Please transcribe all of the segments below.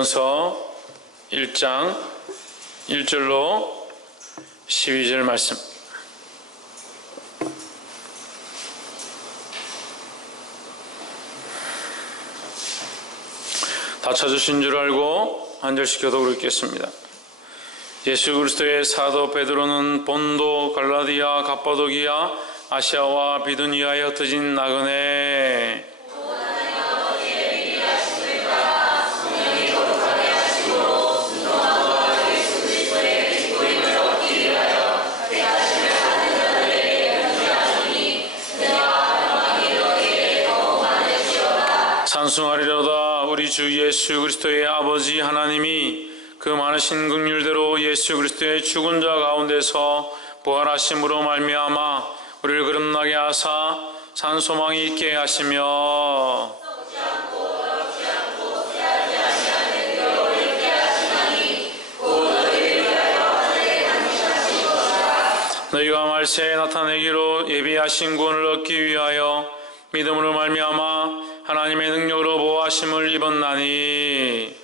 베드로전서 1장 1절로 12절 말씀. 다 찾으신 줄 알고 한 절씩 교독을 읽겠습니다. 예수 그리스도의 사도 베드로는 본도, 갈라디아, 갑바도기아, 아시아와 비두니아에 흩어진 나그네 찬송하리로다. 우리 주 예수 그리스도의 아버지 하나님이 그 많으신 긍휼대로 예수 그리스도의 죽은 자 가운데서 부활하심으로 말미암아 우리를 거듭나게 하사 산 소망이 있게 하시며 너희가 말세에 나타내기로 예비하신 구원을 얻기 위하여 믿음으로 말미암아 하나님의 능력으로 보호하심을 입었나니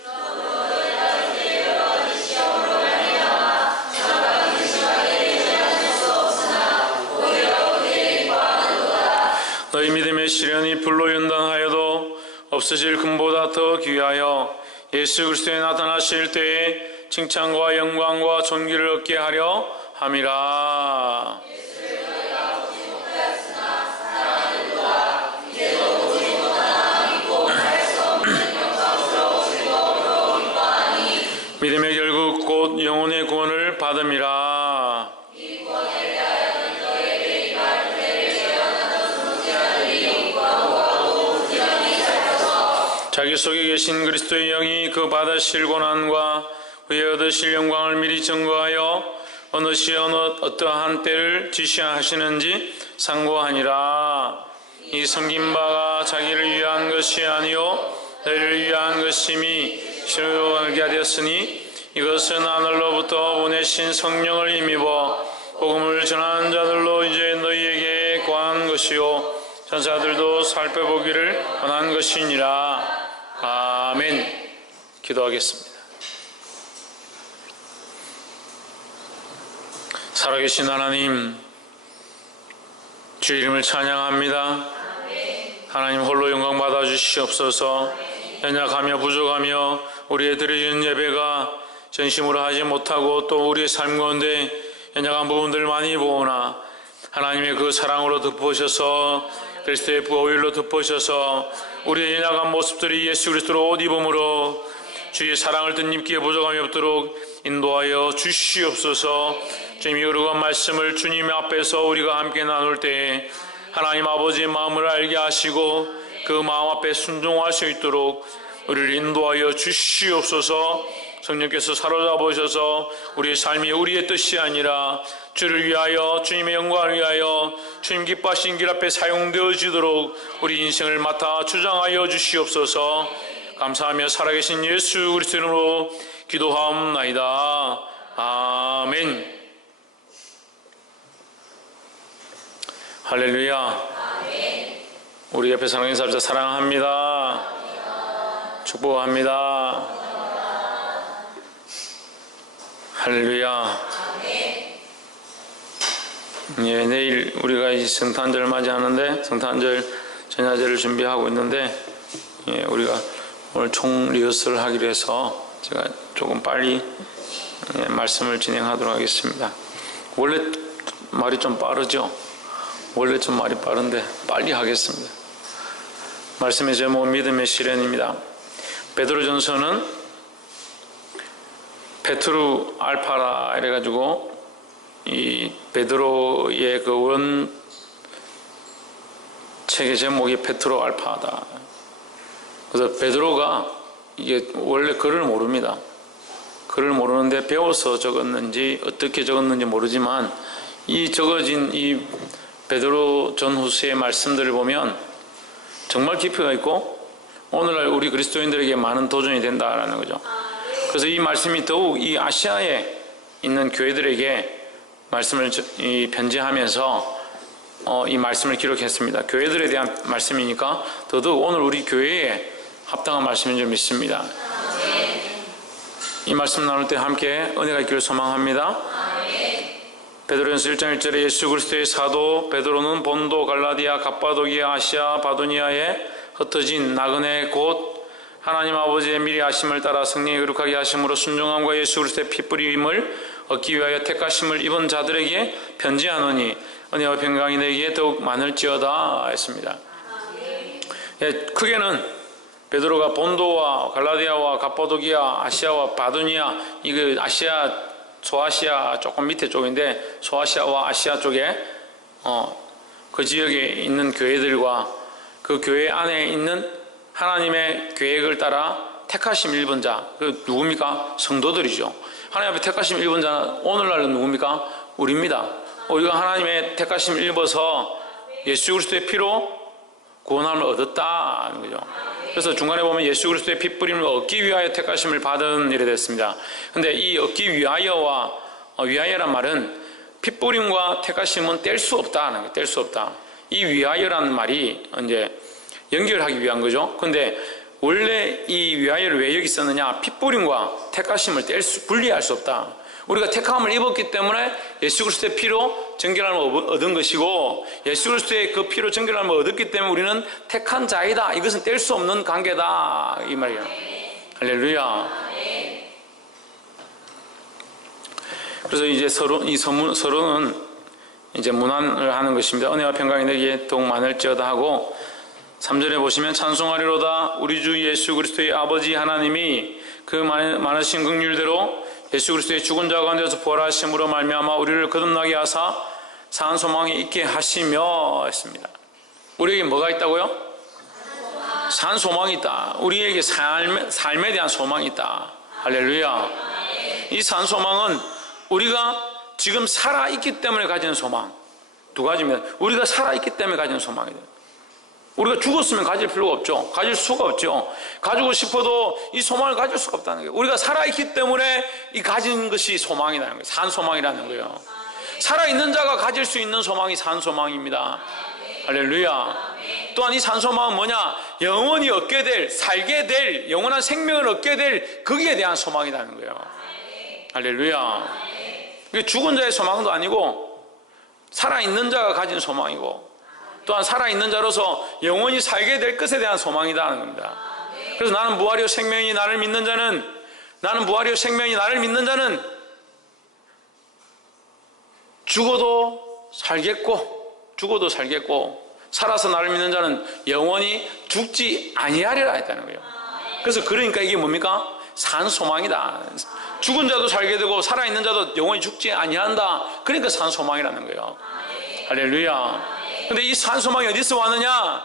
너희 믿음의 시련이 불로 연단하여도 없어질 금보다 더 귀하여 예수 그리스도에 나타나실 때에 칭찬과 영광과 존귀를 얻게 하려 함이라. 믿음의 결국 곧 영혼의 구원을 받음이라. 자기 속에 계신 그리스도의 영이 그 받으실 고난과 후에 얻으실 영광을 미리 증거하여 어느 시 어떠한 때를 지시하시는지 상고하니라. 이 섬긴 바가 자기를 위한 것이 아니요 너희를 위한 것임이 실로 알게 하였으니 이것은 하늘로부터 보내신 성령을 힘입어 복음을 전하는 자들로 이제 너희에게 구한 것이요 천사들도 살펴보기를 원한 것이니라. 아멘. 기도하겠습니다. 살아계신 하나님, 주의 이름을 찬양합니다. 하나님 홀로 영광 받아 주시옵소서. 연약하며 부족하며 우리의 드려지는 예배가 전심으로 하지 못하고 또 우리의 삶 가운데 연약한 부분들 많이 보오나 하나님의 그 사랑으로 덮으셔서 그리스도의 보혈로 덮으셔서 우리의 연약한 모습들이 예수 그리스도로 옷 입음으로 주의 사랑을 덧입기에 부족함이 없도록 인도하여 주시옵소서. 주님이 의로운 말씀을 주님 앞에서 우리가 함께 나눌 때에 하나님 아버지의 마음을 알게 하시고 그 마음 앞에 순종할 수 있도록 우리를 인도하여 주시옵소서. 성령께서 사로잡으셔서 우리의 삶이 우리의 뜻이 아니라 주를 위하여 주님의 영광을 위하여 주님 기뻐하신 길 앞에 사용되어지도록 우리 인생을 맡아 주장하여 주시옵소서. 감사하며 살아계신 예수 그리스도 이름으로 기도하옵나이다. 아멘. 할렐루야. 우리 옆에 사랑하는 사람들 사랑합니다. 축복합니다. 할렐루야. 예, 내일 우리가 이 성탄절을 맞이하는데 성탄절 전야제를 준비하고 있는데 예, 우리가 오늘 총 리허설을 하기로 해서 제가 조금 빨리 말씀을 진행하도록 하겠습니다. 원래 말이 좀 빠르죠? 원래 좀 말이 빠른데 빨리 하겠습니다. 말씀의 제목 믿음의 시련입니다. 베드로전서는 페트루 알파라 이래가지고 이 베드로의 그 원 책의 제목이 페트로 알파다. 그래서 베드로가 이게 원래 글을 모릅니다. 글을 모르는데 배워서 적었는지 어떻게 적었는지 모르지만 이 적어진 이 베드로 전후서의 말씀들을 보면 정말 깊이가 있고 오늘날 우리 그리스도인들에게 많은 도전이 된다라는 거죠. 그래서 이 말씀이 더욱 이 아시아에 있는 교회들에게 말씀을 편지하면서 이 말씀을 기록했습니다. 교회들에 대한 말씀이니까 더더욱 오늘 우리 교회에 합당한 말씀인 줄 믿습니다. 이 말씀 나눌 때 함께 은혜가 있기를 소망합니다. 베드로전서 1장 1절에 예수 그리스도의 사도 베드로는 본도, 갈라디아, 갑바도기아, 아시아, 바두니아에 흩어진 나그네 곧 하나님 아버지의 미리 아심을 따라 승리에 거룩하게 하심으로 순종함과 예수 그리스도의 피뿌림을 얻기 위하여 택하심을 입은 자들에게 편지하노니 은혜와 평강이 너희에게 더욱 많을지어다 했습니다. 예, 크게는 베드로가 본도와 갈라디아와 갑바도기아, 아시아와 바두니아, 이거 아시아, 소아시아 조금 밑에 쪽인데 소아시아와 아시아 쪽에 그 지역에 있는 교회들과 그 교회 안에 있는 하나님의 계획을 따라 택하심 1번자, 그 누굽니까? 성도들이죠. 하나님 앞에 택하심 1번자는 오늘날은 누굽니까? 우리입니다. 우리가 하나님의 택하심 1번서 예수 그리스도의 피로 구원함을 얻었다는 거죠. 그래서 중간에 보면 예수 그리스도의 핏부림을 얻기 위하여 택하심을 받은 일이 됐습니다. 근데 이 얻기 위하여와 위하여란 말은 핏부림과 택하심은 뗄 수 없다는 거예요. 뗄 수 없다. 이 위하여라는 말이 이제 연결하기 위한 거죠. 근데 원래 이 위하여를 왜 여기 썼느냐? 핏부림과 택하심을 분리할 수 없다. 우리가 택함을 입었기 때문에 예수 그리스도의 피로 정결함을 얻은 것이고 예수 그리스도의 그 피로 정결함을 얻었기 때문에 우리는 택한 자이다. 이것은 뗄 수 없는 관계다 이 말이에요. 할렐루야. 그래서 이제 서로는 이제 문안을 하는 것입니다. 은혜와 평강이 너희에게 더욱 많을지어다 하고 3절에 보시면 찬송하리로다 우리 주 예수 그리스도의 아버지 하나님이 그 많으신 긍휼대로 예수 그리스도의 죽은 자 가운데서 부활하심으로 말미암아 우리를 거듭나게 하사 산 소망에 있게 하시며 했습니다. 우리에게 뭐가 있다고요? 산 소망이 있다. 우리에게 삶에 대한 소망이 있다. 할렐루야. 이 산 소망은 우리가 지금 살아있기 때문에 가지는 소망 두 가지입니다. 우리가 살아있기 때문에 가지는 소망이다. 우리가 죽었으면 가질 필요가 없죠. 가질 수가 없죠. 가지고 싶어도 이 소망을 가질 수가 없다는 거예요. 우리가 살아있기 때문에 이 가진 것이 소망이라는 거예요. 산 소망이라는 거예요. 살아있는 자가 가질 수 있는 소망이 산 소망입니다. 할렐루야. 또한 이 산 소망은 뭐냐? 영원히 얻게 될, 살게 될, 영원한 생명을 얻게 될 거기에 대한 소망이라는 거예요. 할렐루야. 죽은 자의 소망도 아니고 살아있는 자가 가진 소망이고 또한 살아있는 자로서 영원히 살게 될 것에 대한 소망이라는 겁니다. 그래서 나는 부활이요 생명이 나를 믿는 자는 죽어도 살겠고 살아서 나를 믿는 자는 영원히 죽지 아니하리라 했다는 거예요. 그래서 그러니까 이게 뭡니까? 산 소망이다. 죽은 자도 살게 되고 살아있는 자도 영원히 죽지 아니한다. 그러니까 산 소망이라는 거예요. 할렐루야. 근데 이 산 소망이 어디서 왔느냐?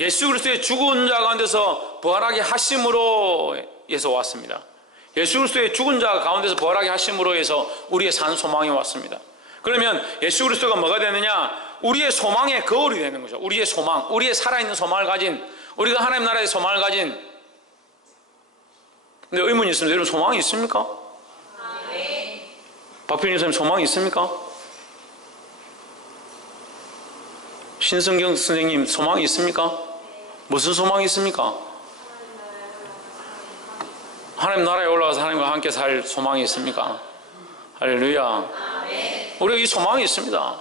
예수 그리스도의 죽은 자 가운데서 부활하게 하심으로 해서 왔습니다. 예수 그리스도의 죽은 자 가운데서 부활하게 하심으로 해서 우리의 산 소망이 왔습니다. 그러면 예수 그리스도가 뭐가 되느냐? 우리의 소망의 거울이 되는 거죠. 우리의 소망, 우리의 살아있는 소망을 가진, 우리가 하나님 나라의 소망을 가진. 근데 의문이 있습니다. 여러분 소망이 있습니까? 박필린 선생님 소망이 있습니까? 신성경 선생님 소망이 있습니까? 무슨 소망이 있습니까? 하나님 나라에 올라가서 하나님과 함께 살 소망이 있습니까? 할렐루야. 우리가 이 소망이 있습니다.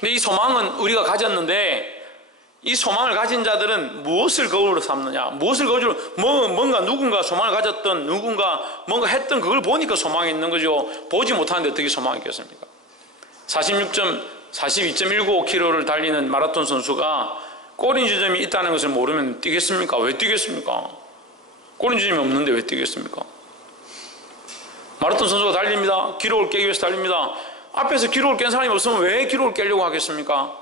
근데 이 소망은 우리가 가졌는데 이 소망을 가진 자들은 무엇을 거울로 삼느냐? 무엇을 거울로 뭔가 누군가 소망을 가졌던 누군가 뭔가 했던 그걸 보니까 소망이 있는 거죠. 보지 못하는데 어떻게 소망이 있겠습니까? 42.195km를 달리는 마라톤 선수가 꼬린 지점이 있다는 것을 모르면 뛰겠습니까? 왜 뛰겠습니까? 꼬린 지점이 없는데 왜 뛰겠습니까? 마라톤 선수가 달립니다. 기록을 깨기 위해서 달립니다. 앞에서 기록을 깬 사람이 없으면 왜 기록을 깨려고 하겠습니까?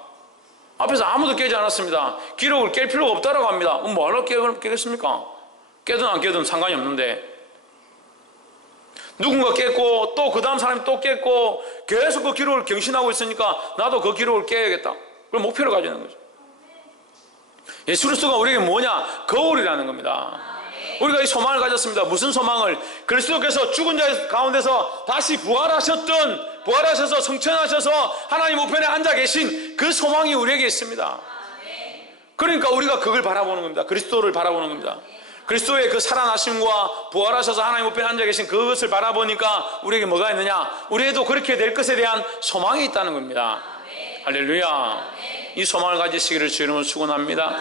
앞에서 아무도 깨지 않았습니다. 기록을 깰 필요가 없다라고 합니다. 뭐하러 깨겠습니까? 깨든 안 깨든 상관이 없는데 누군가 깼고 또 그 다음 사람이 또 깼고 계속 그 기록을 경신하고 있으니까 나도 그 기록을 깨야겠다. 그걸 목표를 가지는 거죠. 예수 그리스도가 우리에게 뭐냐? 거울이라는 겁니다. 우리가 이 소망을 가졌습니다. 무슨 소망을? 그리스도께서 죽은 자 가운데서 다시 부활하셔서 성천하셔서 하나님 우편에 앉아 계신 그 소망이 우리에게 있습니다. 그러니까 우리가 그걸 바라보는 겁니다. 그리스도를 바라보는 겁니다. 그리스도의 그 살아나심과 부활하셔서 하나님 우편에 앉아 계신 그것을 바라보니까 우리에게 뭐가 있느냐? 우리에도 그렇게 될 것에 대한 소망이 있다는 겁니다. 할렐루야. 이 소망을 가지시기를 주 이름으로 축원합니다.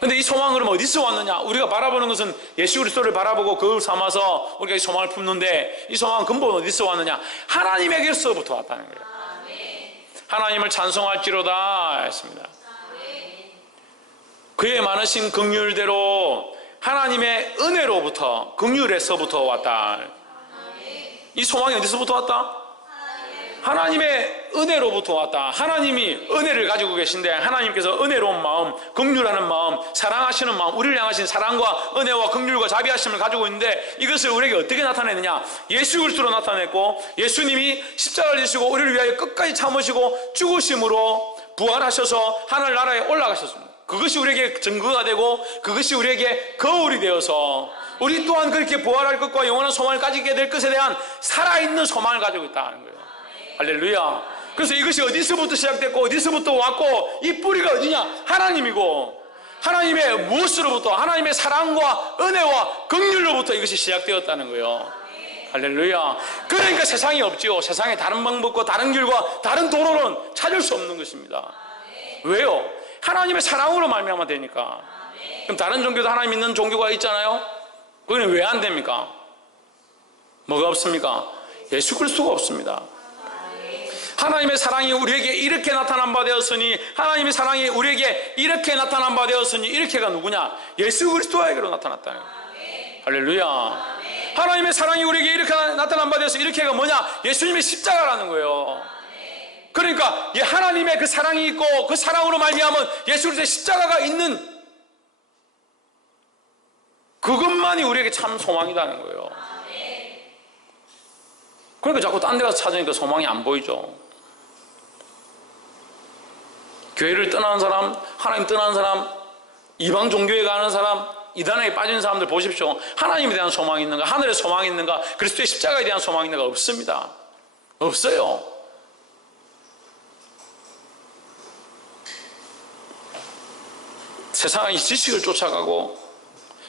근데 이 소망은 어디서 왔느냐? 우리가 바라보는 것은 예수 그리스도를 바라보고 그걸 삼아서 우리가 이 소망을 품는데, 이 소망은 근본 어디서 왔느냐? 하나님에게서부터 왔다는 거예요. 하나님을 찬송할지로다 했습니다. 그의 많으신 긍휼대로 하나님의 은혜로부터, 긍휼에서부터 왔다. 이 소망이 어디서부터 왔다? 하나님의 은혜로부터 왔다. 하나님이 은혜를 가지고 계신데, 하나님께서 은혜로운 마음, 긍휼하는 마음, 사랑하시는 마음, 우리를 향하신 사랑과 은혜와 긍휼과 자비하심을 가지고 있는데, 이것을 우리에게 어떻게 나타내느냐? 예수 그리스도로 나타냈고, 예수님이 십자가를 지시고 우리를 위하여 끝까지 참으시고 죽으심으로 부활하셔서 하늘나라에 올라가셨습니다. 그것이 우리에게 증거가 되고, 그것이 우리에게 거울이 되어서 우리 또한 그렇게 부활할 것과 영원한 소망을 가지게 될 것에 대한 살아있는 소망을 가지고 있다는 거예요. 할렐루야. 그래서 이것이 어디서부터 시작됐고 어디서부터 왔고, 이 뿌리가 어디냐? 하나님이고, 하나님의 무엇으로부터? 하나님의 사랑과 은혜와 긍휼로부터 이것이 시작되었다는 거예요. 할렐루야. 그러니까 세상이 없지요. 세상에 다른 방법과 다른 길과 다른 도로는 찾을 수 없는 것입니다. 왜요? 하나님의 사랑으로 말미암아 되니까. 그럼 다른 종교도 하나님 믿는 종교가 있잖아요. 그건 왜 안 됩니까? 뭐가 없습니까? 예수 그리스도가 없습니다. 하나님의 사랑이 우리에게 이렇게 나타난 바 되었으니, 하나님의 사랑이 우리에게 이렇게 나타난 바 되었으니, 이렇게가 누구냐? 예수 그리스도에게로 나타났다는 거예요. 할렐루야. 하나님의 사랑이 우리에게 이렇게 나타난 바 되어서 이렇게가 뭐냐? 예수님의 십자가라는 거예요. 그러니까 하나님의 그 사랑이 있고, 그 사랑으로 말미암은 예수 그리스도의 십자가가 있는 그것만이 우리에게 참 소망이라는 거예요. 그러니까 자꾸 딴 데 가서 찾으니까 소망이 안 보이죠. 교회를 떠나는 사람, 하나님 떠나는 사람, 이방 종교에 가는 사람, 이단에 빠진 사람들 보십시오. 하나님에 대한 소망이 있는가? 하늘에 소망이 있는가? 그리스도의 십자가에 대한 소망이 있는가? 없습니다. 없어요. 세상의 지식을 쫓아가고,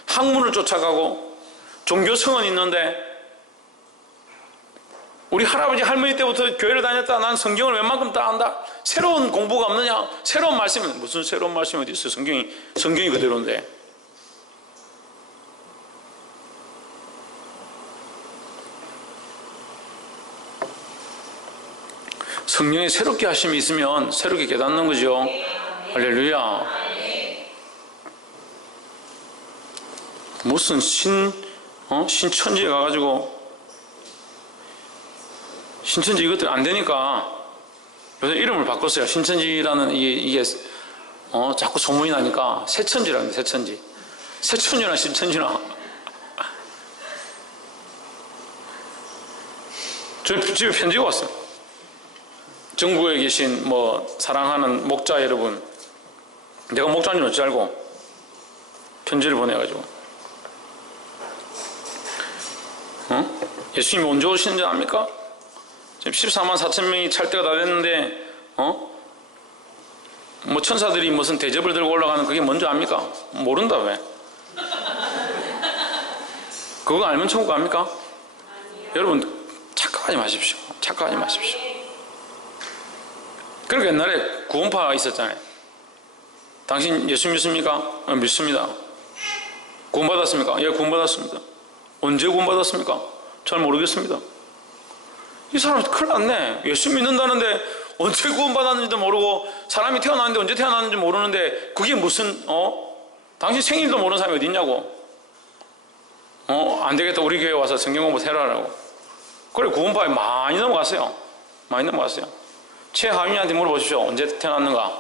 학문을 쫓아가고, 종교 성은 있는데, 우리 할아버지 할머니 때부터 교회를 다녔다. 난 성경을 웬만큼 다 안다. 새로운 공부가 없느냐? 새로운 말씀은 무슨 새로운 말씀이 어디 있어요? 성경이 그대로인데. 성령의 새롭게 하심이 있으면 새롭게 깨닫는 거죠. 할렐루야. 무슨 신천지에 가가지고 신천지 이것들 안 되니까 요새 이름을 바꿨어요. 신천지라는 이게 자꾸 소문이 나니까 새천지라는데, 새천지. 새천지나 신천지나. 저희 집에 편지가 왔어요. 전국에 계신 사랑하는 목자 여러분, 내가 목자인 줄 어찌 알고 편지를 보내가지고, 예수님이 언제 오시는지 압니까? 지금 14만 4천 명이 찰 때가 다 됐는데, 천사들이 무슨 대접을 들고 올라가는 그게 뭔지 압니까? 모른다, 왜? 그거 알면 천국 갑니까? 여러분, 착각하지 마십시오. 착각하지 마십시오. 그러니까 옛날에 구원파 있었잖아요. 당신 예수 믿습니까? 믿습니다. 구원받았습니까? 예, 구원받았습니다. 언제 구원받았습니까? 잘 모르겠습니다. 이 사람 큰일 났네. 예수 믿는다는데 언제 구원받았는지도 모르고, 사람이 태어났는데 언제 태어났는지 모르는데, 그게 무슨 당신 생일도 모르는 사람이 어디 있냐고. 안 되겠다, 우리 교회 와서 성경 공부 새로 하라고. 그래, 구원파에 많이 넘어갔어요. 많이 넘어갔어요. 최하윤이한테 물어보십시오. 언제 태어났는가?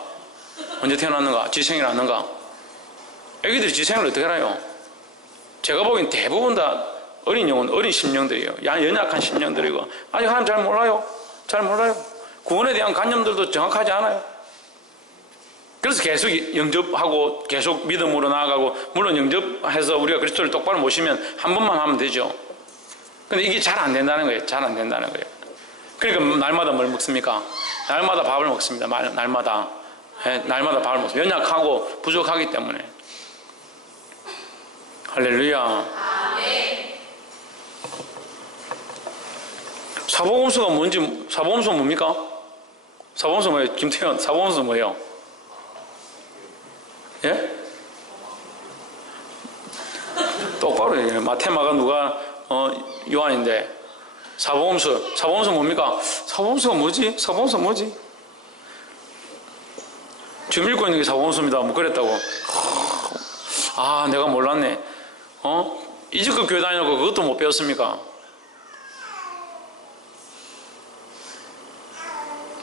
언제 태어났는가? 지 생일 났는가? 애기들이 지 생일을 어떻게 알아요? 제가 보기엔 대부분 다 어린 영혼, 어린 심령들이에요. 연약한 심령들이고, 아직 하나님 잘 몰라요. 잘 몰라요. 구원에 대한 관념들도 정확하지 않아요. 그래서 계속 영접하고 계속 믿음으로 나아가고, 물론 영접해서 우리가 그리스도를 똑바로 모시면 한 번만 하면 되죠. 근데 이게 잘 안 된다는 거예요. 잘 안 된다는 거예요. 그러니까 날마다 뭘 먹습니까? 날마다 밥을 먹습니다. 날마다. 날마다 밥을 먹습니다. 연약하고 부족하기 때문에. 할렐루야. 사보험수가 뭔지, 사보험수 뭡니까? 사보험수 뭐예요? 김태현, 사보험수 뭐예요? 예? 똑바로 얘기해요. 마테마가 누가, 요한인데. 사보험수 뭡니까? 사보험수가 뭐지? 사보험수 뭐지? 지금 읽고 있는 게 사보험수입니다. 뭐 그랬다고. 아, 내가 몰랐네. 이제껏 교회 다니는 거 그것도 못 배웠습니까?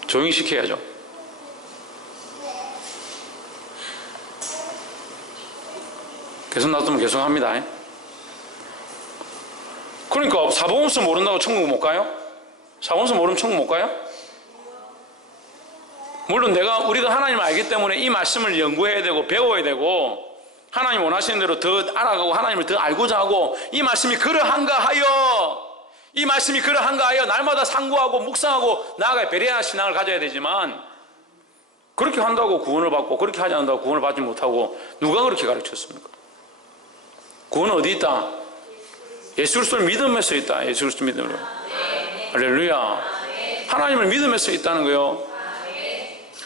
조용히 시켜야죠. 계속 놔두면 계속 합니다. 그러니까 사보험수 모른다고 천국 못 가요? 사보험수 모르면 천국 못 가요? 물론 우리가 하나님을 알기 때문에 이 말씀을 연구해야 되고 배워야 되고 하나님 원하시는 대로 더 알아가고 하나님을 더 알고자 하고 이 말씀이 그러한가 하여 날마다 상고하고 묵상하고 나아가 베레아 신앙을 가져야 되지만 그렇게 한다고 구원을 받고 그렇게 하지 않는다고 구원을 받지 못하고 누가 그렇게 가르쳤습니까? 구원은 어디 있다? 예수 그리스도를 믿음에서 있다. 예수 그리스도 믿음으로. 할렐루야. 하나님을 믿음에서 있다는 거요.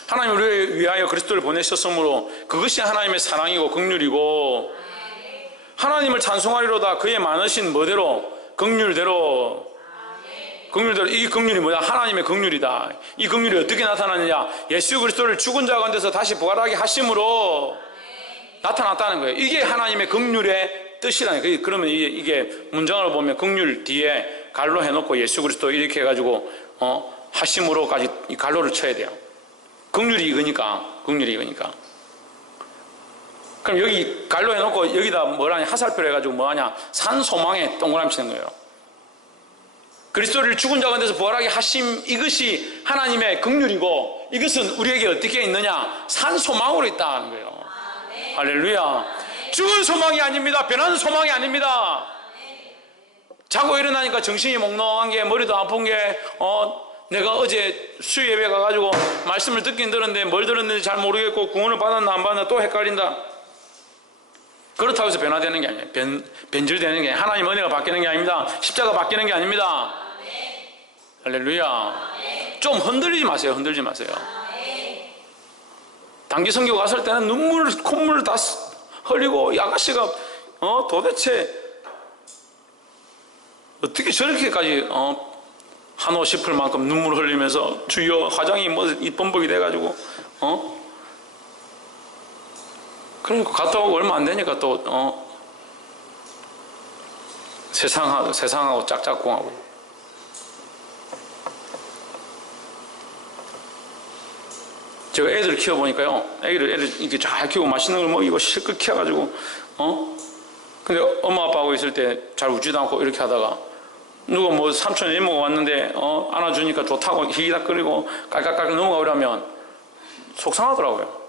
하나님을 위하여 그리스도를 보내셨으므로 그것이 하나님의 사랑이고 긍휼이고 하나님을 찬송하리로다. 그의 많으신 뭐대로? 긍휼대로. 이 긍휼이 뭐야? 하나님의 긍휼이다. 이 긍휼이 어떻게 나타나느냐? 예수 그리스도를 죽은 자 가운데서 다시 부활하게 하심으로 나타났다는 거예요. 이게 하나님의 긍휼의 뜻이라는 거예요. 그러면 이게 문장을 보면 긍휼 뒤에 갈로 해놓고 예수 그리스도 이렇게 해가지고 하심으로까지 이 갈로를 쳐야 돼요. 긍휼이 이거니까. 그럼 여기 갈로 해놓고 여기다 뭐라냐 하살표를 해가지고 뭐하냐 산 소망에 동그라미 치는 거예요. 그리스도를 죽은 자 가운데서 부활하게 하심 이것이 하나님의 긍휼이고 이것은 우리에게 어떻게 있느냐 산 소망으로 있다는 거예요. 할렐루야. 죽은 소망이 아닙니다. 변하는 소망이 아닙니다. 자고 일어나니까 정신이 몽롱한 게 머리도 아픈 게 내가 어제 수요 예배 가가지고 말씀을 듣긴 들었는데 뭘 들었는지 잘 모르겠고 구원을 받았나 안 받았나 또 헷갈린다. 그렇다고 해서 변화되는 게 아니에요. 변질되는 게 아니에요. 하나님 은혜가 바뀌는 게 아닙니다. 십자가 바뀌는 게 아닙니다. 할렐루야. 좀 흔들리지 마세요. 단기 선교 갔을 때는 콧물을 다 흘리고 이 아가씨가 도대체 어떻게 저렇게까지 한호 싶을 만큼 눈물 흘리면서 주여 화장이 이 범벅이 돼가지고 그러니까 갔다 오고 얼마 안 되니까 또 세상하고 짝짝꿍하고 제가 애들 키워보니까요 애들 이렇게 잘 키우고 맛있는 걸 먹이고 실컷 키워가지고 근데 엄마 아빠하고 있을 때 잘 웃지도 않고 이렇게 하다가 누가 뭐 삼촌 이모가 왔는데 안아주니까 좋다고 히히닥거리고 깔깔깔 넘어가려면 속상하더라고요.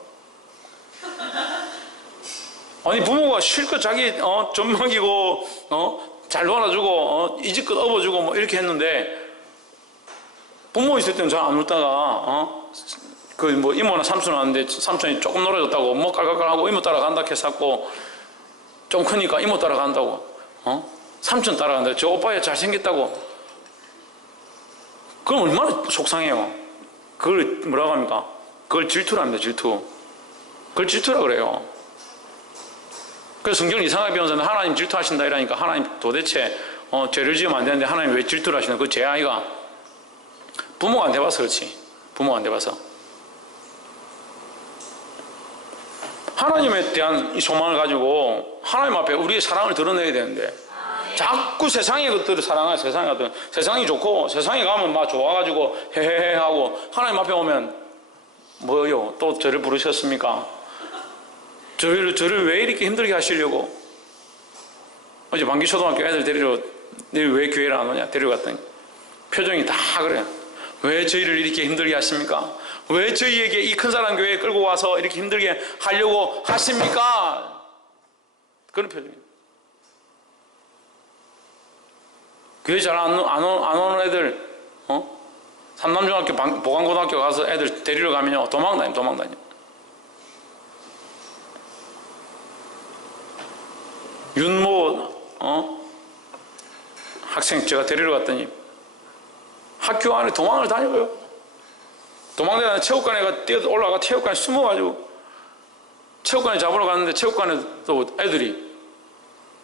아니 부모가 실컷 자기 젖 먹이고 잘 놀아주고 이제껏 업어주고 뭐 이렇게 했는데 부모 있을 때는 잘 안 울다가 그 뭐 이모나 삼촌 왔는데 삼촌이 조금 놀아줬다고 뭐 깔깔깔하고 이모 따라간다 했었고 좀 크니까 이모 따라간다고 삼촌 따라간다 저 오빠야 잘생겼다고 그럼 얼마나 속상해요. 그걸 뭐라고 합니까? 그걸 질투라 합니다. 질투. 그걸 질투라 그래요. 그래서 성경을 이상하게 배운사람은 하나님 질투하신다 이러니까 하나님 도대체 죄를 지으면 안 되는데 하나님 왜 질투를 하시나? 그 제 아이가 부모가 안 돼봐서 그렇지. 부모가 안 돼봐서 하나님에 대한 이 소망을 가지고 하나님 앞에 우리의 사랑을 드러내야 되는데 자꾸 세상의 것들을 사랑해. 세상이 좋고 세상에 가면 막 좋아가지고 헤헤헤 하고 하나님 앞에 오면 뭐요? 또 저를 부르셨습니까? 저를 왜 이렇게 힘들게 하시려고? 어제 만기초등학교 애들 데리러 왜 교회를 안 오냐 데려갔더니 표정이 다 그래요. 왜 저희를 이렇게 힘들게 하십니까? 왜 저희에게 이 큰 사람 교회에 끌고 와서 이렇게 힘들게 하려고 하십니까? 그런 표정이에요. 교회 잘 안 오는 애들 삼남중학교 보강고등학교 가서 애들 데리러 가면요 도망다녀. 윤모 학생 제가 데리러 갔더니 학교 안에 도망을 다녀요. 도망다니다가 체육관에 뛰어 올라가 체육관에 숨어가지고 체육관에 잡으러 갔는데 체육관에 또 애들이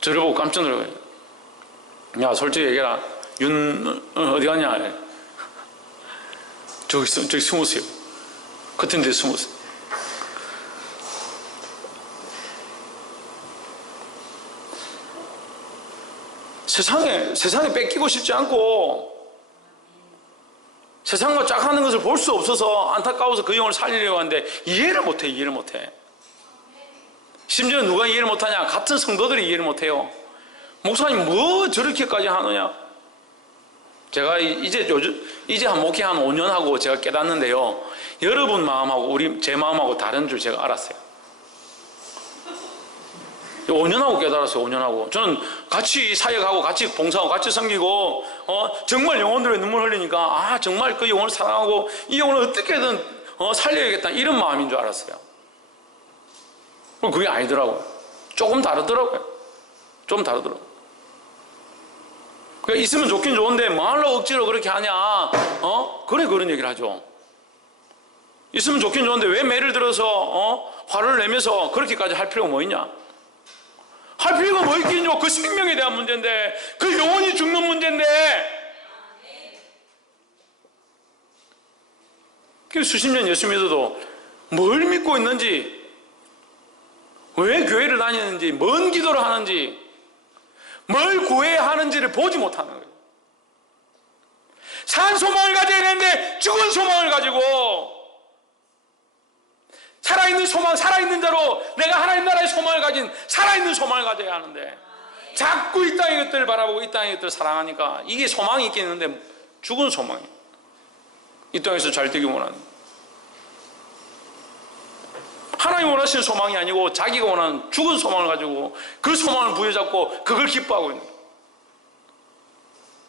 저를 보고 깜짝 놀라요. 야, 솔직히 얘기해라. 윤 어디 갔냐? 저기 숨었어요. 같은 데 숨었어요. 세상에 뺏기고 싶지 않고 세상과 짝하는 것을 볼 수 없어서 안타까워서 그 영혼을 살리려고 하는데 이해를 못해. 심지어 누가 이해를 못하냐? 같은 성도들이 이해를 못해요. 목사님 뭐 저렇게까지 하느냐? 제가 이제 한 목회 한 5년 하고 제가 깨닫는데요, 여러분 마음하고 제 마음하고 다른 줄 제가 알았어요. 5년 하고 깨달았어요. 5년 하고 저는 같이 사역하고 같이 봉사하고 같이 섬기고 정말 영혼들의 눈물 흘리니까 정말 그 영혼을 사랑하고 이 영혼을 어떻게든 살려야겠다 이런 마음인 줄 알았어요. 그게 아니더라고요. 조금 다르더라고요. 그러니까 있으면 좋긴 좋은데 뭐하러 억지로 그렇게 하냐? 그런 얘기를 하죠. 있으면 좋긴 좋은데 왜 매를 들어서 화를 내면서 그렇게까지 할 필요가 뭐 있냐? 할 필요가 뭐 있긴요. 그 생명에 대한 문제인데, 그 영혼이 죽는 문제인데. 수십 년 예수 믿어도 뭘 믿고 있는지, 왜 교회를 다니는지, 뭔 기도를 하는지, 뭘 구해야 하는지를 보지 못하는 거예요. 산 소망을 가져야 되는데 죽은 소망을 가지고, 살아있는 소망, 살아있는 자로 내가 하나님 나라의 소망을 가진 살아있는 소망을 가져야 하는데 자꾸 이 땅의 것들을 바라보고 이 땅의 것들을 사랑하니까 이게 소망이 있긴 있는데 죽은 소망이에요. 이 땅에서 잘 되기 원하는, 하나님 원하시는 소망이 아니고 자기가 원하는 죽은 소망을 가지고 그 소망을 부여잡고 그걸 기뻐하고 있는 거예요.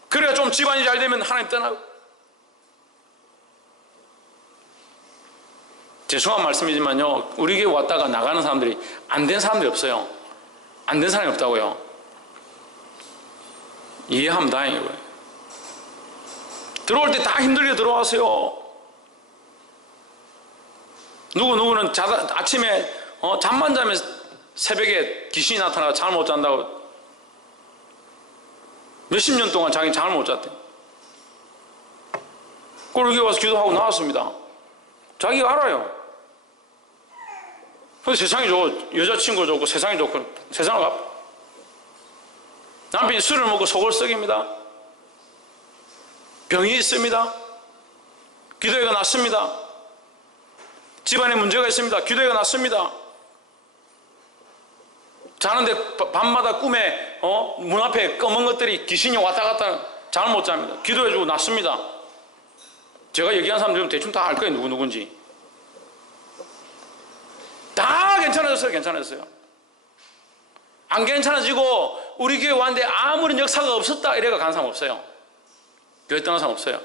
그래야 좀 집안이 잘 되면 하나님 떠나고. 죄송한 말씀이지만요, 우리 교회 왔다가 나가는 사람들이 안 된 사람들이 없어요. 안 된 사람이 없다고요. 이해하면 다행이고요. 들어올 때 다 힘들게 들어왔어요. 누구는 아침에 잠만 자면 새벽에 귀신이 나타나서 잠을 못 잔다고 몇십 년 동안 자기 잠을 못 잤대. 그리고 여기 와서 기도하고 나왔습니다. 자기가 알아요. 근데 세상이 좋고 여자친구 좋고 세상이 좋고 세상을 가. 남편이 술을 먹고 속을 썩입니다. 병이 있습니다. 기도회가 났습니다. 집안에 문제가 있습니다. 기도회가 났습니다. 자는데 밤마다 꿈에 문 앞에 검은 것들이 귀신이 왔다 갔다 잠을 못 잡니다. 기도해주고 났습니다. 제가 얘기한 사람들은 대충 다 알 거예요. 누군지. 다 괜찮아졌어요. 안 괜찮아지고 우리 교회 왔는데 아무런 역사가 없었다 이래가 간 사람 없어요. 교회 떠난 사람 없어요.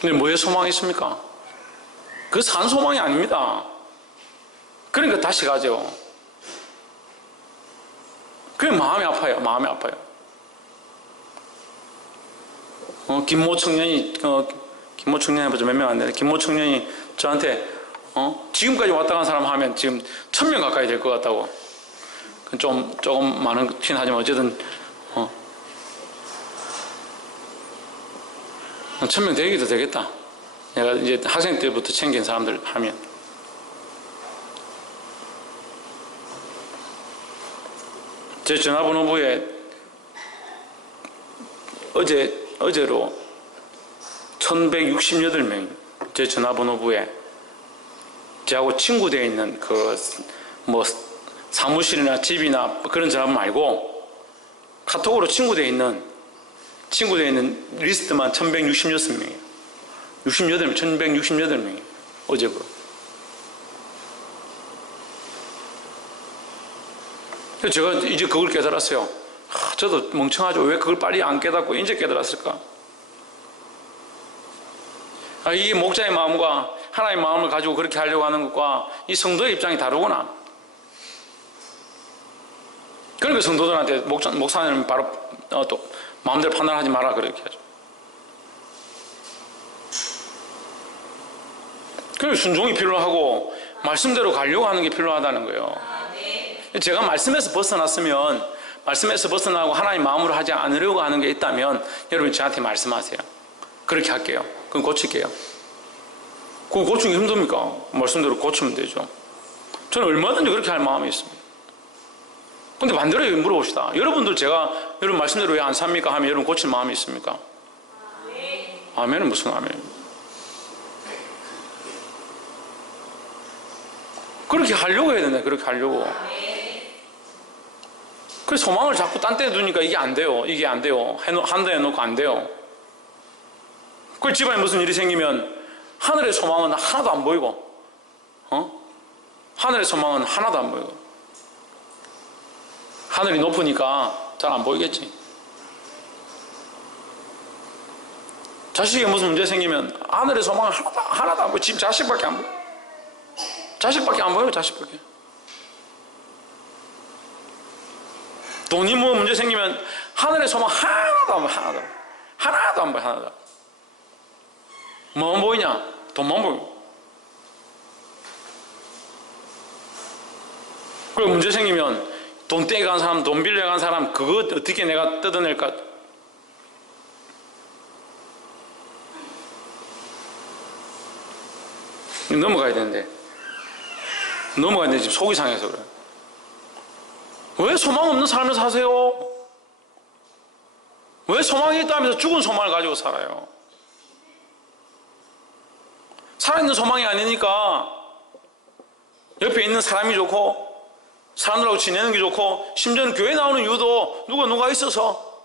근데 뭐에 소망이 있습니까? 그 산 소망이 아닙니다. 그러니까 다시 가죠. 그게 마음이 아파요. 김모 청년이 해보자. 몇 명 안 되네. 김모 청년이 저한테 지금까지 왔다 간 사람 하면 지금 1000명 가까이 될 것 같다고. 조금 많긴 하지만 어쨌든 1000명 되기도 되겠다. 내가 이제 학생 때부터 챙긴 사람들 하면. 제 전화번호부에 어제로 1168명 제 전화번호부에 저하고 친구되어 있는 사무실이나 집이나 그런 전화번 말고 카톡으로 친구되어 있는 리스트만 1166명이에요. 1168명이에요. 어제부로. 그래서 제가 이제 그걸 깨달았어요. 저도 멍청하죠. 왜 그걸 빨리 안 깨닫고 이제 깨달았을까? 이게 목자의 마음과 하나님의 마음을 가지고 그렇게 하려고 하는 것과 이 성도의 입장이 다르구나. 그러니까 성도들한테 목사님 바로 또 마음대로 판단하지 마라 그렇게 하죠. 그래서 순종이 필요하고 말씀대로 가려고 하는 게 필요하다는 거예요. 제가 말씀에서 벗어났으면 말씀에서 벗어나고 하나님 마음으로 하지 않으려고 하는 게 있다면 여러분 저한테 말씀하세요. 그렇게 할게요. 그럼 고칠게요. 그거 고치기 힘듭니까? 말씀대로 고치면 되죠. 저는 얼마든지 그렇게 할 마음이 있습니다. 근데 반대로 물어봅시다. 여러분들 제가 여러분 말씀대로 왜 안 삽니까? 하면 여러분 고칠 마음이 있습니까? 아멘은 무슨 아멘입니까? 그렇게 하려고 해야 된다. 그렇게 하려고. 그래서 소망을 자꾸 딴 데 두니까 이게 안 돼요. 이게 안 돼요. 한다 해놓고 안 돼요. 그 집안에 무슨 일이 생기면 하늘의 소망은 하나도 안 보이고, 하늘의 소망은 하나도 안 보이고. 하늘이 높으니까 잘 안 보이겠지. 자식에 무슨 문제 생기면 하늘의 소망은 하나도 안 보여. 집 자식밖에 안 보여. 자식밖에 안 보여요. 자식밖에. 돈이 뭐 문제 생기면 하늘의 소망 하나도 안 보여. 하나도 안 보여. 하나도. 뭐만 보이냐? 돈만 보여. 그리고 문제 생기면 돈 떼간 사람, 돈 빌려간 사람, 그거 어떻게 내가 뜯어낼까? 넘어가야 되는데. 넘어가야 되는데 지금 속이 상해서 그래요. 왜 소망 없는 삶을 사세요? 왜 소망이 있다면서 죽은 소망을 가지고 살아요? 살아있는 소망이 아니니까 옆에 있는 사람이 좋고 사람들하고 지내는 게 좋고 심지어는 교회 나오는 이유도 누가 있어서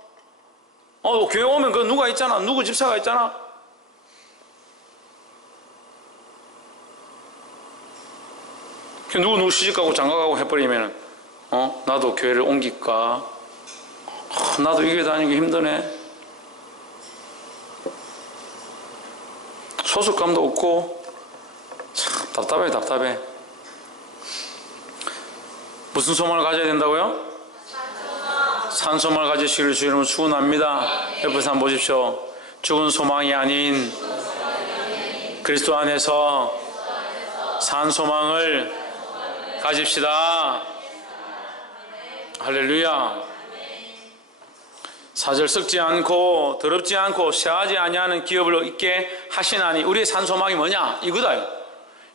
교회 오면 그 누가 있잖아. 누구 집사가 있잖아. 누구 시집가고 장가가고 해버리면 나도 교회를 옮길까? 나도 이 교회 다니기 힘드네. 소속감도 없고 참 답답해. 무슨 소망을 가져야 된다고요? 산소망을 가지시기를 주 이름으로 축원합니다. 옆에서 한번 보십시오. 죽은 소망이 아닌 그리스도 안에서 산소망을 가집시다. 할렐루야. 4절 썩지 않고 더럽지 않고 쇠하지 아니하는 기업을 있게 하시나니 우리의 산소망이 뭐냐? 이거다.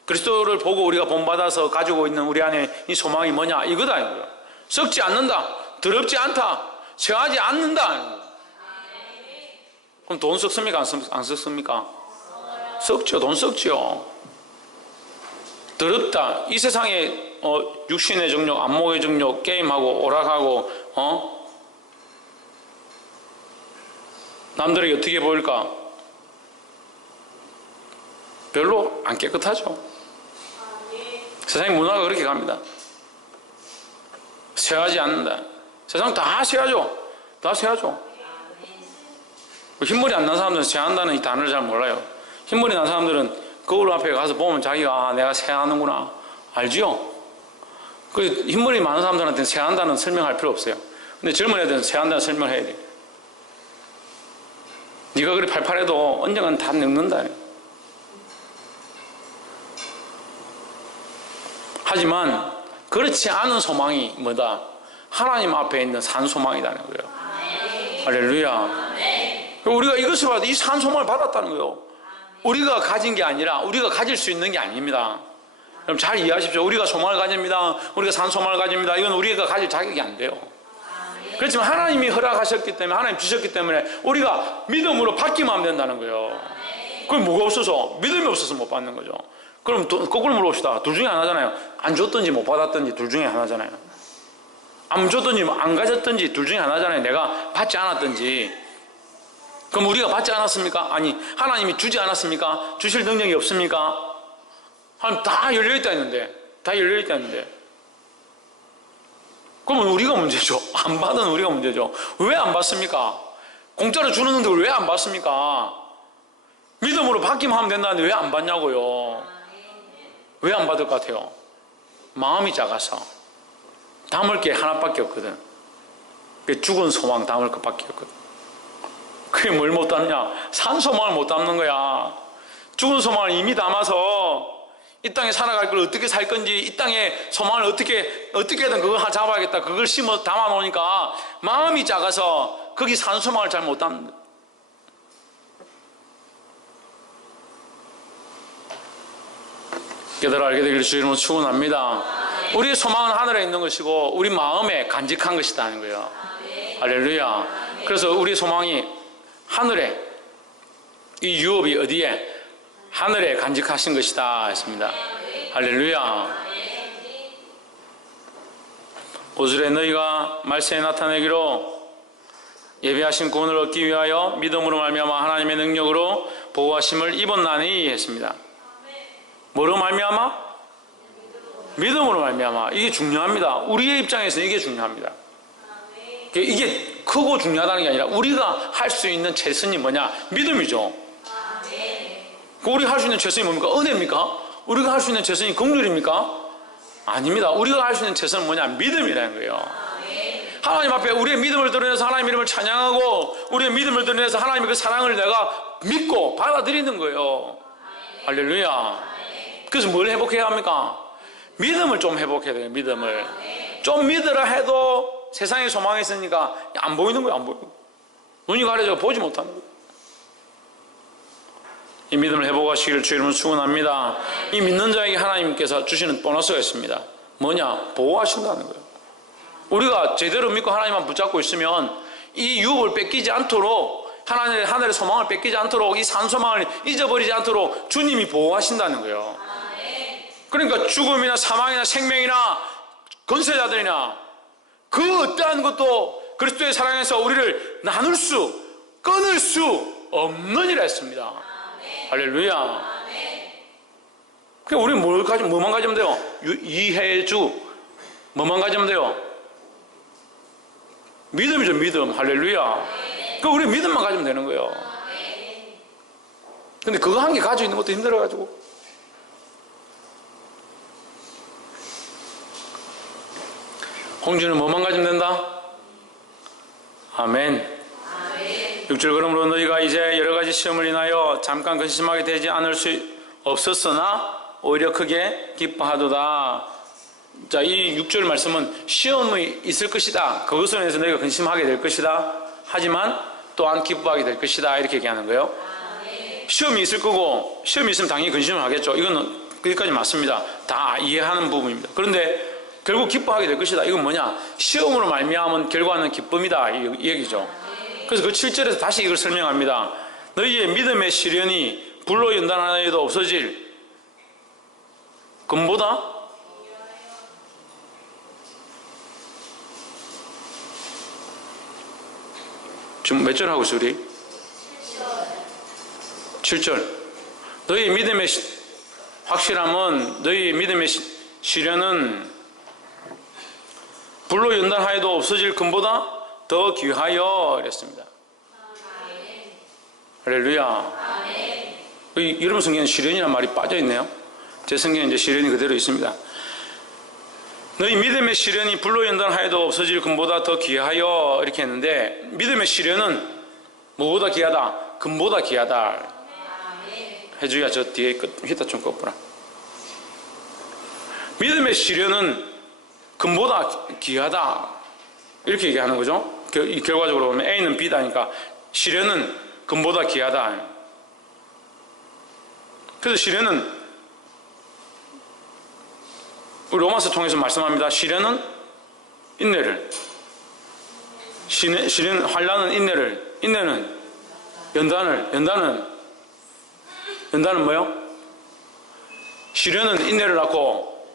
그리스도를 보고 우리가 본받아서 가지고 있는 우리 안에 이 소망이 뭐냐? 이거다. 썩지 않는다. 더럽지 않다. 쇠하지 않는다. 그럼 돈 썩습니까? 안 썩습니까? 썩죠. 돈 썩죠. 더럽다. 이 세상에 육신의 정욕, 안목의 정욕, 게임하고 오락하고 남들에게 어떻게 보일까? 별로 안 깨끗하죠. 세상의 문화가 그렇게 갑니다. 쇠하지 않는다. 세상 다 쇠하죠. 다 쇠하죠. 흰머리 안 난 사람들은 쇠한다는 이 단어를 잘 몰라요. 흰머리 난 사람들은 거울 앞에 가서 보면 자기가 내가 쇠하는구나 알지요? 그 흰머리 많은 사람들한테는 쇠한다는 설명할 필요 없어요. 근데 젊은 애들은 쇠한다는 설명을 해야 돼. 네가 그리 팔팔해도 언젠간 다 늙는다. 하지만 그렇지 않은 소망이 뭐다? 하나님 앞에 있는 산소망이라는 거예요. 할렐루야. 우리가 이것을 받아 이 산소망을 받았다는 거예요. 우리가 가진 게 아니라 우리가 가질 수 있는 게 아닙니다. 그럼 잘 이해하십시오. 우리가 소망을 가집니다. 우리가 산소망을 가집니다. 이건 우리가 가질 자격이 안 돼요. 그렇지만 하나님이 허락하셨기 때문에 하나님 주셨기 때문에 우리가 믿음으로 받기만 하면 된다는 거예요. 그럼 뭐가 없어서? 믿음이 없어서 못 받는 거죠. 그럼 거꾸로 물어봅시다. 둘 중에 하나잖아요. 안 줬든지 못 받았든지 둘 중에 하나잖아요. 안 줬든지 안 가졌든지 둘 중에 하나잖아요. 내가 받지 않았든지. 그럼 우리가 받지 않았습니까? 아니 하나님이 주지 않았습니까? 주실 능력이 없습니까? 하나님 다 열려있다 했는데 다 열려있다 했는데 그러면 우리가 문제죠. 안 받은 우리가 문제죠. 왜 안 받습니까? 공짜로 주는 데 왜 안 받습니까? 믿음으로 받기만 하면 된다는데 왜 안 받냐고요. 왜 안 받을 것 같아요? 마음이 작아서. 담을 게 하나밖에 없거든. 죽은 소망 담을 것밖에 없거든. 그게 뭘 못 담냐? 산 소망을 못 담는 거야. 죽은 소망을 이미 담아서 이 땅에 살아갈 걸 어떻게 살 건지, 이 땅에 소망을 어떻게든 그걸 잡아야겠다, 그걸 심어 담아 놓으니까 마음이 작아서 거기 산 소망을 잘 못 담는 거야. 깨달아 알게 되기를 주 이름으로 축원합니다. 우리의 소망은 하늘에 있는 것이고 우리 마음에 간직한 것이다 하는 거예요. 할렐루야. 그래서 우리의 소망이 하늘에, 이 유업이 어디에? 하늘에 간직하신 것이다 했습니다. 할렐루야. 오순에 너희가 말세에 나타내기로 예비하신 구원을 얻기 위하여 믿음으로 말미암아 하나님의 능력으로 보호하심을 입었나니 했습니다. 뭐로 말미암아? 믿음으로 말미암아. 이게 중요합니다. 우리의 입장에서 이게 중요합니다. 이게 크고 중요하다는 게 아니라 우리가 할 수 있는 최선이 뭐냐? 믿음이죠. 우리가 할 수 있는 최선이 뭡니까? 은혜입니까? 우리가 할 수 있는 최선이 긍휼입니까? 아닙니다. 우리가 할 수 있는 최선은 뭐냐? 믿음이라는 거예요. 하나님 앞에 우리의 믿음을 드러내서 하나님 이름을 찬양하고 우리의 믿음을 드러내서 하나님의 그 사랑을 내가 믿고 받아들이는 거예요. 할렐루야. 그래서 뭘 회복해야 합니까? 믿음을 좀 회복해야 돼요. 믿음을 좀 믿으라 해도 세상에 소망이 있으니까 안 보이는 거예요. 안 보이는 거예요. 눈이 가려져 보지 못하는 거예요. 이 믿음을 회복하시기를 주 이름으로 축원합니다. 이 믿는 자에게 하나님께서 주시는 보너스가 있습니다. 뭐냐? 보호하신다는 거예요. 우리가 제대로 믿고 하나님만 붙잡고 있으면 이 유업을 뺏기지 않도록, 하늘의 소망을 뺏기지 않도록, 이 산소망을 잊어버리지 않도록 주님이 보호하신다는 거예요. 그러니까 죽음이나 사망이나 생명이나 권세자들이나 그 어떠한 것도 그리스도의 사랑에서 우리를 끊을 수 없느니라 했습니다. 할렐루야. 그러니까 우리는 뭐만 가지면 돼요? 이해주. 뭐만 가지면 돼요? 믿음이죠, 믿음. 할렐루야. 그러니까 우리 믿음만 가지면 되는 거예요. 근데 그거 한 개 가지고 있는 것도 힘들어가지고. 홍주는 뭐만 가지면 된다? 아멘. 6절 그러므로 너희가 이제 여러 가지 시험을 인하여 잠깐 근심하게 되지 않을 수 없었으나 오히려 크게 기뻐하도다. 자, 이 6절 말씀은 시험이 있을 것이다. 그것으로 인해서 너희가 근심하게 될 것이다. 하지만 또한 기뻐하게 될 것이다. 이렇게 얘기하는 거예요. 시험이 있을 거고 시험이 있으면 당연히 근심을 하겠죠. 이거는 거기까지 맞습니다. 다 이해하는 부분입니다. 그런데 결국 기뻐하게 될 것이다. 이건 뭐냐? 시험으로 말미암은 결과는 기쁨이다. 이 얘기죠. 그래서 그 7절에서 다시 이걸 설명합니다. 너희의 믿음의 시련이 불로 연단하여도 없어질 금보다 지금 몇 절 하고 있어 우리? 7절. 너희의 믿음의 확실함은, 너희의 믿음의 시련은 불로 연단하여도 없어질 금보다 더 귀하여 이랬습니다. 할렐루야. 여러분 성경에 시련이라는 말이 빠져있네요. 제 성경에 이제 시련이 그대로 있습니다. 너희 믿음의 시련이 불로 연단하여도 없어질 금보다 더 귀하여 이렇게 했는데, 믿음의 시련은 뭐보다 귀하다? 금보다 귀하다. 해주야 저 뒤에 히터 좀 꺼보라. 믿음의 시련은 금보다 귀하다. 이렇게 얘기하는 거죠. 결과적으로 보면 A는 B다니까 시련은 금보다 귀하다. 그래서 시련은 우리 로마서 통해서 말씀합니다. 시련은 인내를, 시련 환난은 인내를, 인내는 연단은 뭐요? 시련은 인내를 낳고,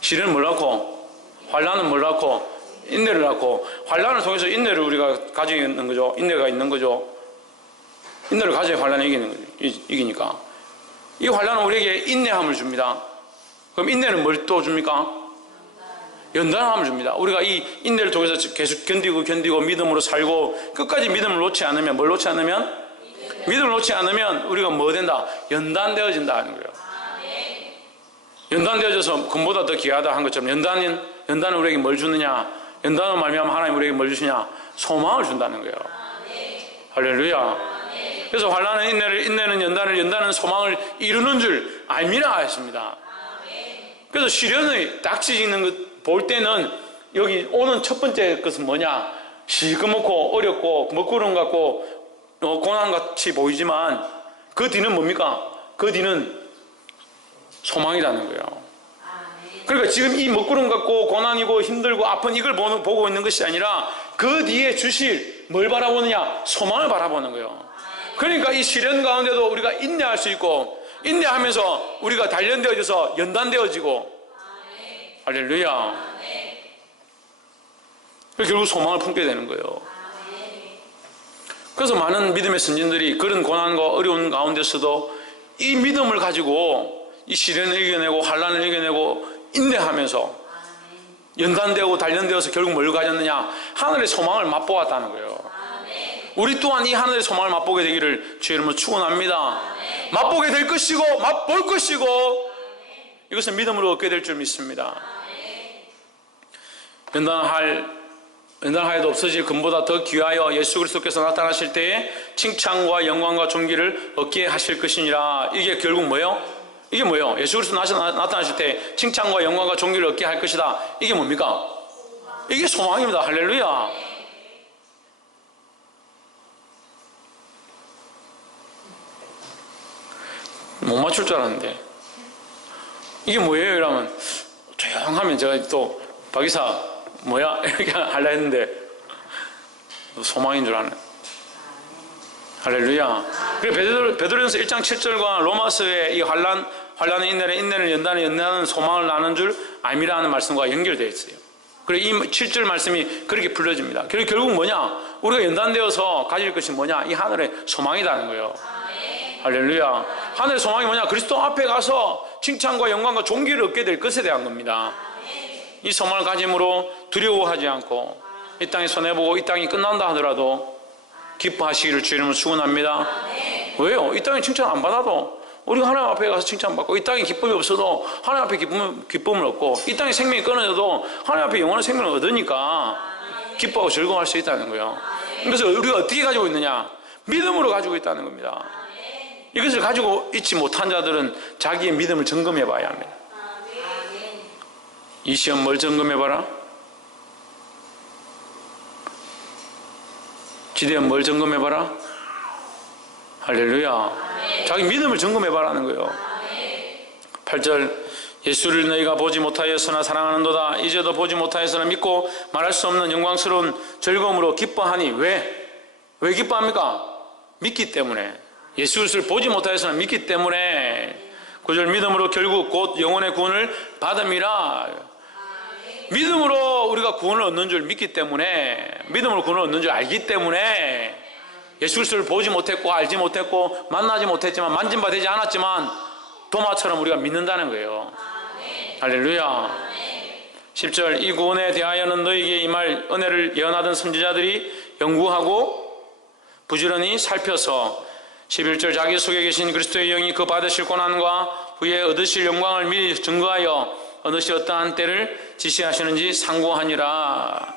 시련은 뭘 낳고, 환난은 뭘 낳고, 인내를 낳고, 환난을 통해서 인내를 우리가 가지고 있는 거죠. 인내가 있는 거죠. 인내를 가져야 환난을 이기니까. 이 환난은 우리에게 인내함을 줍니다. 그럼 인내는 뭘 또 줍니까? 연단함을 줍니다. 우리가 이 인내를 통해서 계속 견디고 믿음으로 살고 끝까지 믿음을 놓지 않으면, 뭘 놓지 않으면? 믿음을 놓지 않으면 우리가 뭐 된다? 연단되어진다는 거예요. 연단되어져서 금보다 더 귀하다 한 것처럼 연단은 우리에게 뭘 주느냐? 연단으로 말미암아 하나님 우리에게 뭘 주시냐? 소망을 준다는 거예요. 할렐루야. 그래서 환난은 인내는 연단은 소망을 이루는 줄 알미라 하였습니다. 그래서 시련의 닥치는 것 볼 때는 여기 오는 첫 번째 것은 뭐냐? 시커멓고 어렵고 먹구름 같고 고난같이 보이지만 그 뒤는 뭡니까? 그 뒤는 소망이라는 거예요. 그러니까 지금 이 먹구름 같고 고난이고 힘들고 아픈 이걸 보고 있는 것이 아니라 그 뒤에 주실 뭘 바라보느냐? 소망을 바라보는 거예요. 그러니까 이 시련 가운데도 우리가 인내할 수 있고 인내하면서 우리가 단련되어져서 연단되어지고 할렐루야. 결국 소망을 품게 되는 거예요. 그래서 많은 믿음의 선진들이 그런 고난과 어려운 가운데서도 이 믿음을 가지고 이 시련을 이겨내고 환난을 이겨내고 인내하면서 연단되고 단련되어서 결국 뭘 가졌느냐? 하늘의 소망을 맛보았다는 거예요. 우리 또한 이 하늘의 소망을 맛보게 되기를 주의 이름으로 축원합니다. 맛보게 될 것이고 맛볼 것이고 이것은 믿음으로 얻게 될 줄 믿습니다. 연단하여도 없어질 금보다 더 귀하여 예수 그리스도께서 나타나실 때에 칭찬과 영광과 존귀를 얻게 하실 것이니라. 이게 결국 뭐예요? 이게 뭐예요? 예수 그리스도 나타나실 때 칭찬과 영광과 존귀를 얻게 할 것이다. 이게 뭡니까? 이게 소망입니다. 할렐루야. 못 맞출 줄 알았는데 이게 뭐예요? 이러면 조용하면 제가 또 박이사 뭐야? 이렇게 하려 했는데 소망인 줄 아네. 할렐루야. 그래 베드로전서 1장 7절과 로마서의 이 환난의 인내는 연단은 소망을 나는 줄 알미라 하는 말씀과 연결되어 있어요. 그래 이 7절 말씀이 그렇게 불려집니다. 결국 뭐냐? 우리가 연단되어서 가질 것이 뭐냐? 이 하늘의 소망이라는 거예요. 할렐루야. 하늘의 소망이 뭐냐? 그리스도 앞에 가서 칭찬과 영광과 존귀를 얻게 될 것에 대한 겁니다. 이 소망을 가짐으로 두려워하지 않고 이 땅에 손해보고 이 땅이 끝난다 하더라도 기뻐하시기를 주의 이름으로 축원합니다. 왜요? 이 땅에 칭찬 안 받아도 우리가 하나님 앞에 가서 칭찬받고 이 땅에 기쁨이 없어도 하나님 앞에 기쁨을 얻고 이 땅에 생명이 끊어져도 하나님 앞에 영원한 생명을 얻으니까 기뻐하고 즐거워할 수 있다는 거예요. 그래서 우리가 어떻게 가지고 있느냐? 믿음으로 가지고 있다는 겁니다. 이것을 가지고 있지 못한 자들은 자기의 믿음을 점검해 봐야 합니다. 이 시험 뭘 점검해 봐라? 기대한 뭘 점검해 봐라? 할렐루야. 자기 믿음을 점검해 봐라는 거예요. 8절 예수를 너희가 보지 못하였으나 사랑하는도다. 이제도 보지 못하였으나 믿고 말할 수 없는 영광스러운 즐거움으로 기뻐하니 왜 기뻐합니까? 믿기 때문에. 예수 그리스도를 보지 못하였으나 믿기 때문에. 9절 믿음으로 결국 곧 영혼의 구원을 받음이라. 믿음으로 우리가 구원을 얻는 줄 믿기 때문에, 믿음으로 구원을 얻는 줄 알기 때문에 예수 그리스도를 보지 못했고 알지 못했고 만나지 못했지만 만진바 되지 않았지만 도마처럼 우리가 믿는다는 거예요. 할렐루야. 10절 이 구원에 대하여는 너희에게 임할 은혜를 예언하던 선지자들이 연구하고 부지런히 살펴서 11절 자기 속에 계신 그리스도의 영이 그 받으실 고난과 후에 얻으실 영광을 미리 증거하여 어느시 어떠한 때를 지시하시는지 상고하니라.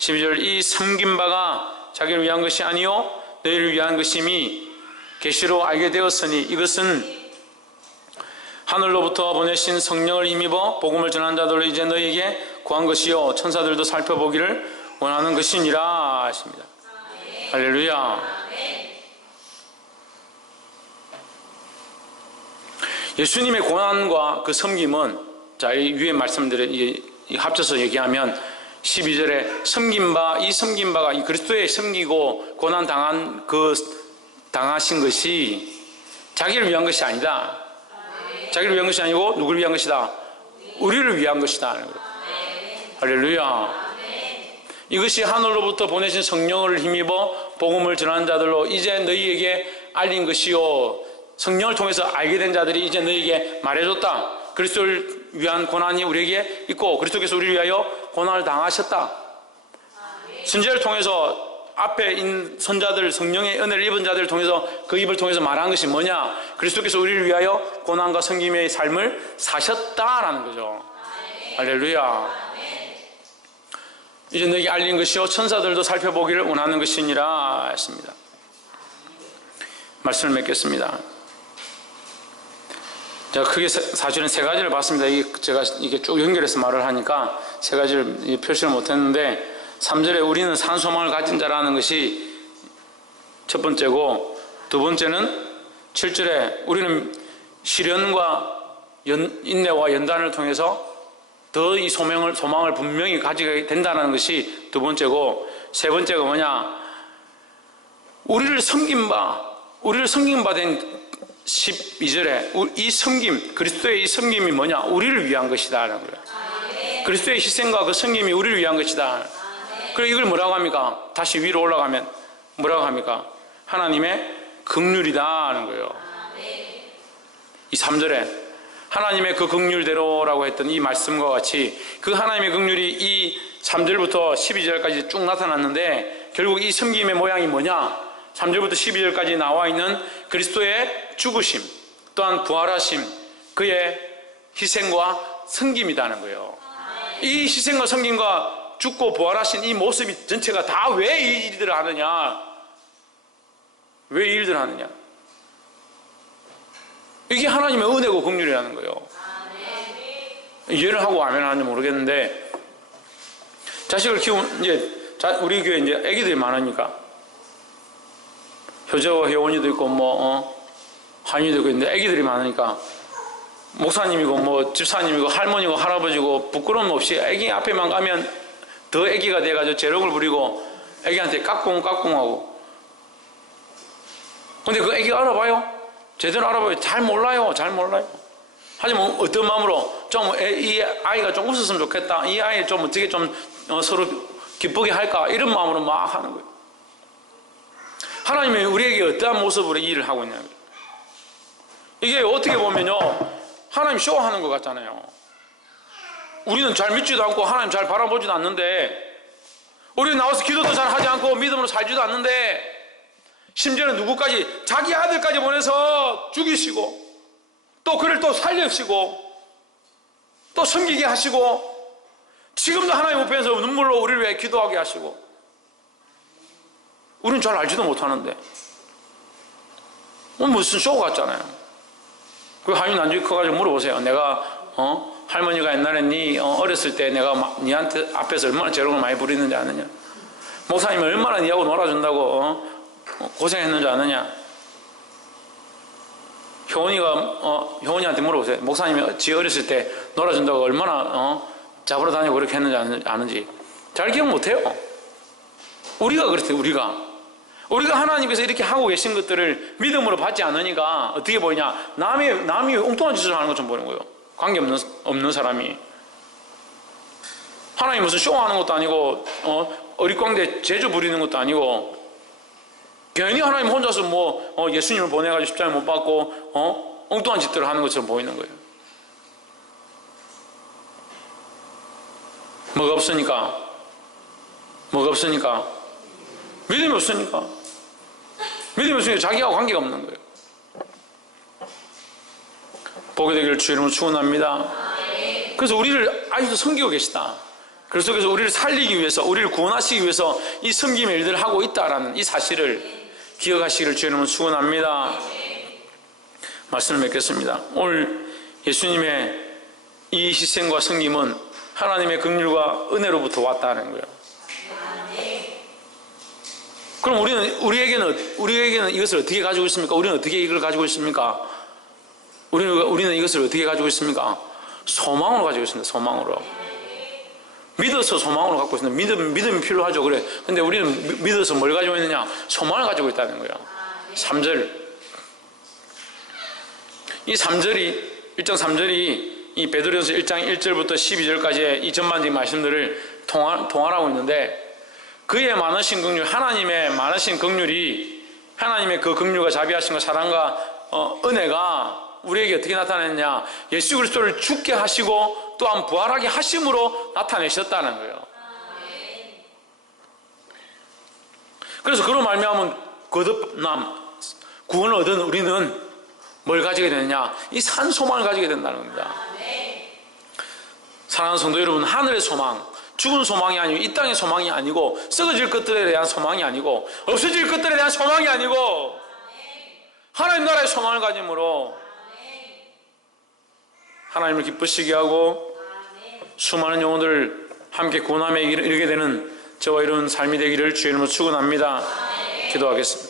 12절 이 섬긴 바가 자기를 위한 것이 아니요 너희를 위한 것임이 계시로 알게 되었으니 이것은 하늘로부터 보내신 성령을 힘입어 복음을 전한 자들로 이제 너희에게 구한 것이요 천사들도 살펴보기를 원하는 것이니라 하십니다. 할렐루야. 예수님의 고난과 그 섬김은 자, 이 위에 말씀들을 합쳐서 얘기하면 12절에 이 섬긴 바가 이 그리스도의 섬기고 고난 당하신 것이 자기를 위한 것이 아니다. 자기를 위한 것이 아니고 누구를 위한 것이다? 우리를 위한 것이다. 할렐루야. 이것이 하늘로부터 보내신 성령을 힘입어 복음을 전하는 자들로 이제 너희에게 알린 것이요 성령을 통해서 알게 된 자들이 이제 너희에게 말해줬다. 그리스도를 위한 고난이 우리에게 있고 그리스도께서 우리를 위하여 고난을 당하셨다. 선지자를 통해서 앞에 있는 선자들, 성령의 은혜를 입은 자들을 통해서 그 입을 통해서 말한 것이 뭐냐? 그리스도께서 우리를 위하여 고난과 섬김의 삶을 사셨다라는 거죠. 할렐루야. 이제 너에게 알린 것이요 천사들도 살펴보기를 원하는 것이니라 했습니다. 말씀을 맺겠습니다. 제가 크게 사실은 세 가지를 봤습니다. 제가 이게 쭉 연결해서 말을 하니까 세 가지를 표시를 못했는데 3절에 우리는 산 소망을 가진 자라는 것이 첫 번째고, 두 번째는 7절에 우리는 시련과 인내와 연단을 통해서 더 이 소망을 분명히 가지게 된다는 것이 두 번째고, 세 번째가 뭐냐? 우리를 섬긴 바 된 12절에 이 섬김, 그리스도의 이 섬김이 뭐냐? 우리를 위한 것이다 라는 거예요. 그리스도의 희생과 그 섬김이 우리를 위한 것이다. 그리고 이걸 뭐라고 합니까? 다시 위로 올라가면 뭐라고 합니까? 하나님의 긍휼이다 하는 거예요. 이 3절에 하나님의 그 긍휼대로라고 했던 이 말씀과 같이 그 하나님의 긍휼이 이 3절부터 12절까지 쭉 나타났는데, 결국 이 섬김의 모양이 뭐냐? 3절부터 12절까지 나와 있는 그리스도의 죽으심, 또한 부활하심, 그의 희생과 섬김이라는 거예요. 이 희생과 섬김과 죽고 부활하신 이 모습이 전체가 다 왜 이 일들을 하느냐? 왜 이 일들을 하느냐? 이게 하나님의 은혜고 긍휼이라는 거예요. 이해를 하고 아멘 하는지 모르겠는데, 자식을 키운 우리 교회 이제 아기들이 많으니까 효재와 혜원이도 있고 한이도 있고 있는데, 아기들이 많으니까 목사님이고 집사님이고 할머니고 할아버지고 부끄러움 없이 아기 앞에만 가면 더 아기가 돼가지고 재롱을 부리고 아기한테 까꿍까꿍하고. 근데 그 아기가 알아봐요? 제대로 알아봐요? 잘 몰라요. 하지만 어떤 마음으로 좀 이 아이가 좀 웃었으면 좋겠다, 이 아이 좀 어떻게 좀 서로 기쁘게 할까, 이런 마음으로 막 하는 거예요. 하나님이 우리에게 어떠한 모습으로 이 일을 하고 있냐면, 이게 어떻게 보면요 하나님 쇼하는 것 같잖아요. 우리는 잘 믿지도 않고 하나님 잘 바라보지도 않는데, 우리는 나와서 기도도 잘 하지 않고 믿음으로 살지도 않는데, 심지어는 누구까지, 자기 아들까지 보내서 죽이시고 또 그를 또 살려시고 또 섬기게 하시고, 지금도 하나님 앞에서 눈물로 우리를 위해 기도하게 하시고, 우리는 잘 알지도 못하는데 무슨 쇼 같잖아요. 그 하나님 나중에 커가지고 물어보세요. 내가 할머니가 옛날에 네 어렸을 때 내가 니한테 앞에서 얼마나 재롱을 많이 부리는지 아느냐? 목사님이 얼마나 니하고 놀아준다고 고생했는지 아느냐? 효원이한테 물어보세요. 목사님이 지 어렸을 때 놀아준다고 얼마나 잡으러 다니고 그렇게 했는지 아는지 잘 기억 못해요. 우리가 그렇대요. 우리가 하나님께서 이렇게 하고 계신 것들을 믿음으로 받지 않으니까 어떻게 보이냐? 남이 엉뚱한 짓을 하는 것처럼 보이는 거예요. 관계없는 사람이. 하나님 무슨 쇼하는 것도 아니고 어릿광대 재주 부리는 것도 아니고, 괜히 하나님 혼자서 예수님을 보내가지고 십자가에 못 박고 엉뚱한 짓들을 하는 것처럼 보이는 거예요. 뭐가 없으니까? 믿음이 없으니까. 믿음이 없으니까 자기하고 관계가 없는 거예요. 보게 되기를 주 이름으로 축원합니다. 그래서 우리를 아직도 섬기고 계시다. 그래서 우리를 살리기 위해서, 우리를 구원하시기 위해서 이 섬김의 일들을 하고 있다라는 이 사실을 기억하시기를 주 이름으로 축원합니다. 말씀을 맺겠습니다. 오늘 예수님의 이 희생과 섬김은 하나님의 긍휼과 은혜로부터 왔다는 거예요. 그럼 우리에게는 이것을 어떻게 가지고 있습니까? 우리는 어떻게 이걸 가지고 있습니까? 우리는 이것을 어떻게 가지고 있습니까? 소망으로 가지고 있습니다. 소망으로. 믿어서 소망으로 갖고 있습니다. 믿음이 필요하죠. 그래. 근데 우리는 믿어서 뭘 가지고 있느냐? 소망을 가지고 있다는 거예요. 3절. 이 3절이, 1장 3절이 이 베드로전서 1장 1절부터 12절까지의 이 전반적인 말씀들을 통할하고 있는데, 그의 많으신 긍휼, 하나님의 많으신 긍휼이, 하나님의 그 긍휼과 자비하심과 사랑과 은혜가 우리에게 어떻게 나타냈냐? 예수 그리스도를 죽게 하시고 또한 부활하게 하심으로 나타내셨다는 거예요. 그래서 그로 말미암은 거듭남, 구원을 얻은 우리는 뭘 가지게 되느냐? 이 산 소망을 가지게 된다는 겁니다. 사랑하는 성도 여러분, 하늘의 소망, 죽은 소망이 아니고 이 땅의 소망이 아니고 썩어질 것들에 대한 소망이 아니고 없어질 것들에 대한 소망이 아니고 하나님 나라의 소망을 가짐으로 하나님을 기쁘시게 하고 수많은 영혼들을 함께 구원함에 이르게 되는 저와 이런 삶이 되기를 주의 이름으로 축원합니다. 기도하겠습니다.